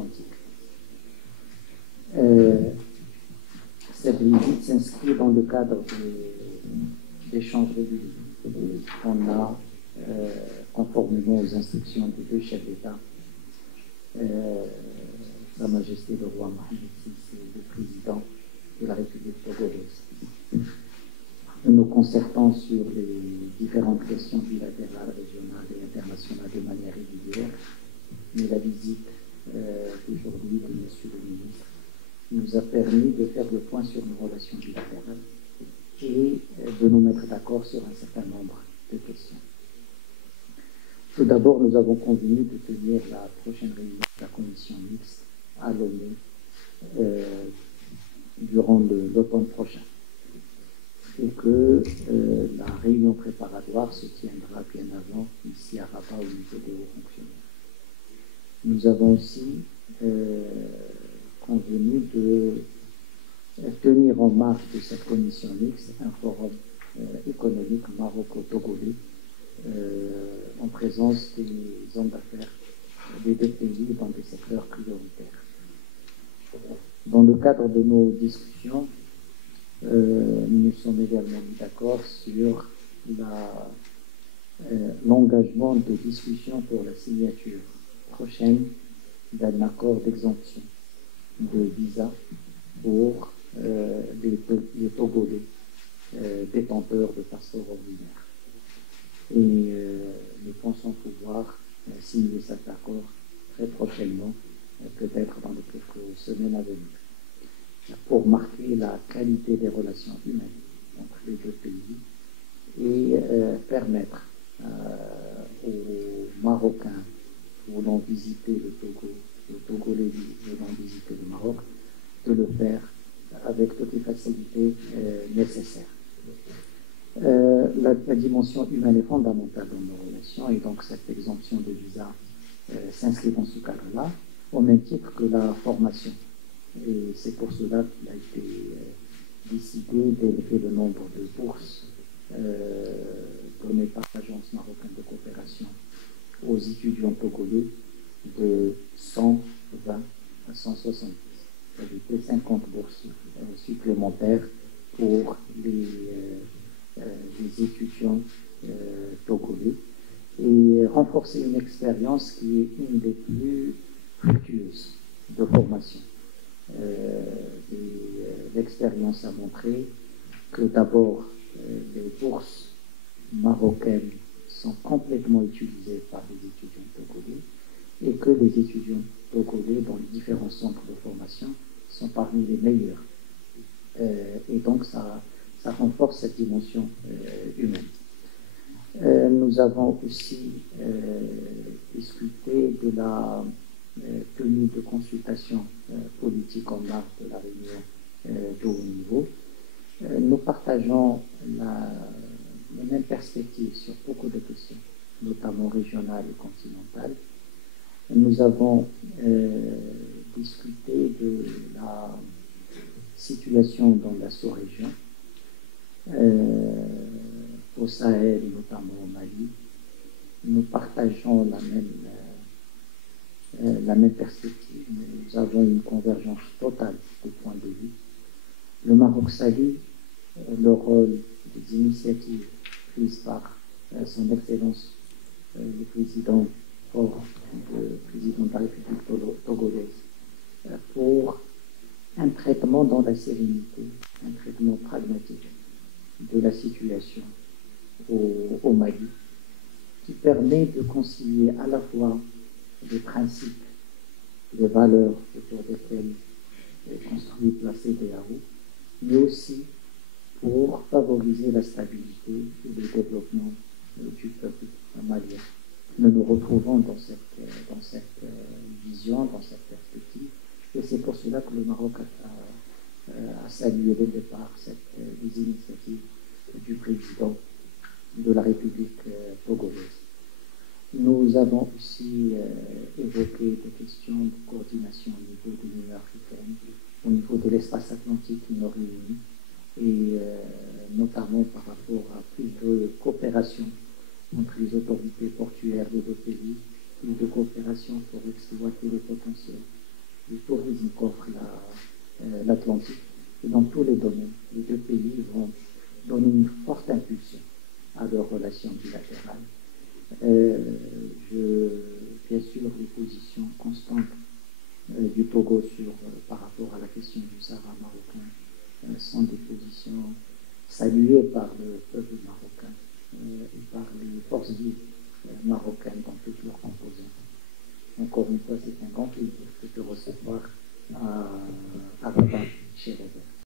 Atlantique. Cette visite s'inscrit dans le cadre d'échanges réguliers qu'on a conformément aux instructions des deux chefs d'État, Sa Majesté le roi Mohamed VI et le président de la République togolaise. Nous nous concertons sur les différentes questions bilatérales, régionales et internationales de manière régulière, mais la visite d'aujourd'hui de M. le ministre nous a permis de faire le point sur nos relations bilatérales et de nous mettre d'accord sur un certain nombre de questions. Tout d'abord, nous avons convenu de tenir la prochaine réunion de la commission mixte à Lomé durant l'automne prochain et que la réunion préparatoire se tiendra bien avant ici à Rabat au niveau des hauts fonctionnaires. Nous avons aussi convenu de tenir en marge de cette commission mixte un forum économique maroco-togolais en présence des hommes d'affaires des deux pays dans des secteurs prioritaires. Dans le cadre de nos discussions, nous nous sommes également mis d'accord sur l'engagement de discussion pour la signature prochaine d'un accord d'exemption de visa pour les Togolais détenteurs de passeports ordinaires. Et nous pensons pouvoir signer cet accord très prochainement, peut-être dans les quelques semaines à venir, pour marquer la qualité des relations humaines entre les deux pays et permettre aux Marocains voulant visiter le Togo, aux Togolais voulant visiter le Maroc, de le faire avec toutes les facilités nécessaires. La dimension humaine est fondamentale dans nos relations et donc cette exemption de visa s'inscrit dans ce cadre-là, au même titre que la formation. Et c'est pour cela qu'il a été décidé d'élever le nombre de bourses données par l'Agence marocaine de coopération aux étudiants togolais de 120 à 170. Ajouter 50 bourses supplémentaires pour les étudiants togolais et renforcer une expérience qui est une des plus fructueuses de formation. L'expérience a montré que d'abord les bourses marocaines sont complètement utilisées par les étudiants togolais et que les étudiants togolais dans les différents centres de formation sont parmi les meilleurs. Et donc ça renforce cette dimension humaine. Nous avons aussi discuté de la tenue de consultations politiques en marge de la réunion de haut niveau. Nous partageons la même perspective sur beaucoup de questions, notamment régionales et continentales. Nous avons discuté de la situation dans la sous-région, au Sahel, notamment au Mali. Nous partageons la même perspective. Nous avons une convergence totale de points de vue. Le Maroc salue le rôle des initiatives prises par son Excellence le président de la République togolaise pour un traitement dans la sérénité, un traitement pragmatique de la situation au Mali, qui permet de concilier à la fois les principes, les valeurs autour desquelles est construite la CEDEAO, mais aussi pour favoriser la stabilité et le développement du peuple malien. Nous nous retrouvons dans cette vision, dans cette perspective, et c'est pour cela que le Maroc a salué dès le départ les initiatives du président de la République togolaise. Nous avons aussi évoqué des questions de coordination au niveau de l'Union africaine, au niveau de l'espace atlantique qui nous réunit, et notamment par rapport à plus de coopération entre les autorités portuaires de deux pays, plus de coopération pour exploiter le potentiel du tourisme qu'offre l'Atlantique. Et dans tous les domaines, les deux pays vont donner une forte impulsion à leurs relations bilatérales. Bien sûr, les positions constantes du Togo par rapport à la question du Sahara marocain sont des positions saluées par le peuple marocain et par les forces vives marocaines dans toutes leurs composantes. Encore une fois, c'est un grand plaisir de te recevoir à Rabat, chez Rabat.